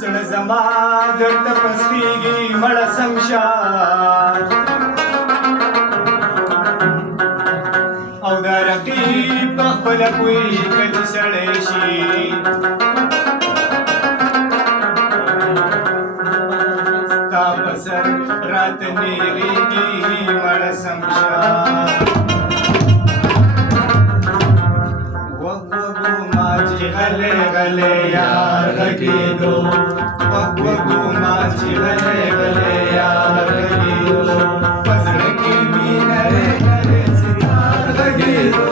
जण जमा दंड पस्तिगी मळ संशार औदारकी पपल कुई कधी सळेशी तापसर रात नेली मळ संशार माझी गले गले यार लगी दो वगू माझी गले गले यार लगी दो पसड़ की मी नरे नरे सितार लगी दो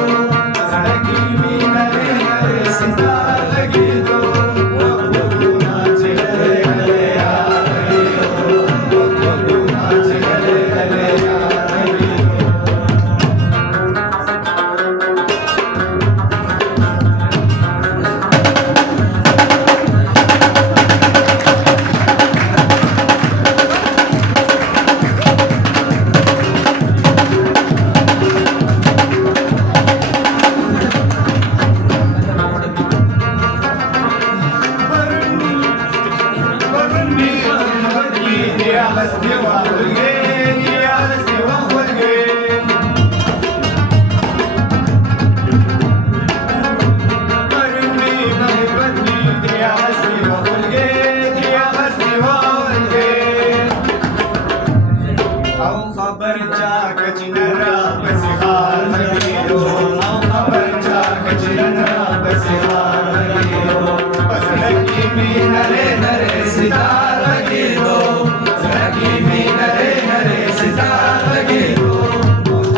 पसड़ की मी नरे नरे सितार लगी दो वगू माझी गले गले यार लगी दो वगू माझी गले गले यार लगी दो नरे नरे सितार लगी दो लगी मी नरे नरे सितार लगी दो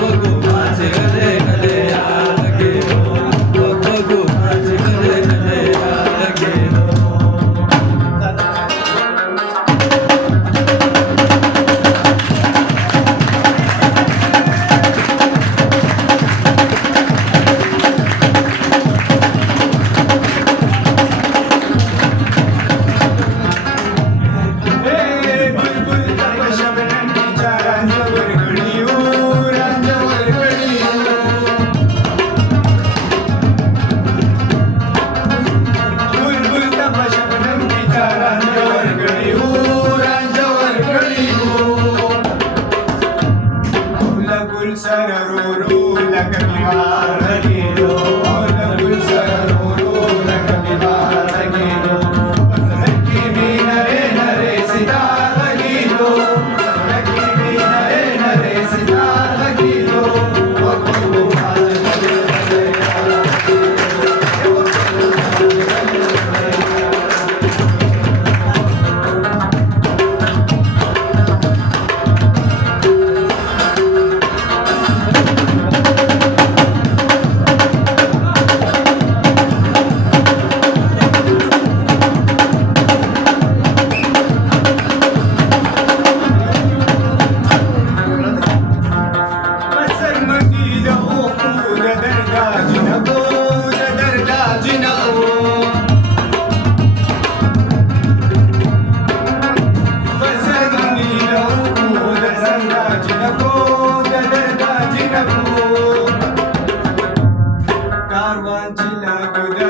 वगू माझे गले गले यार लगी दो वगू माझे गले गले यार लगी दो कारवांची लागू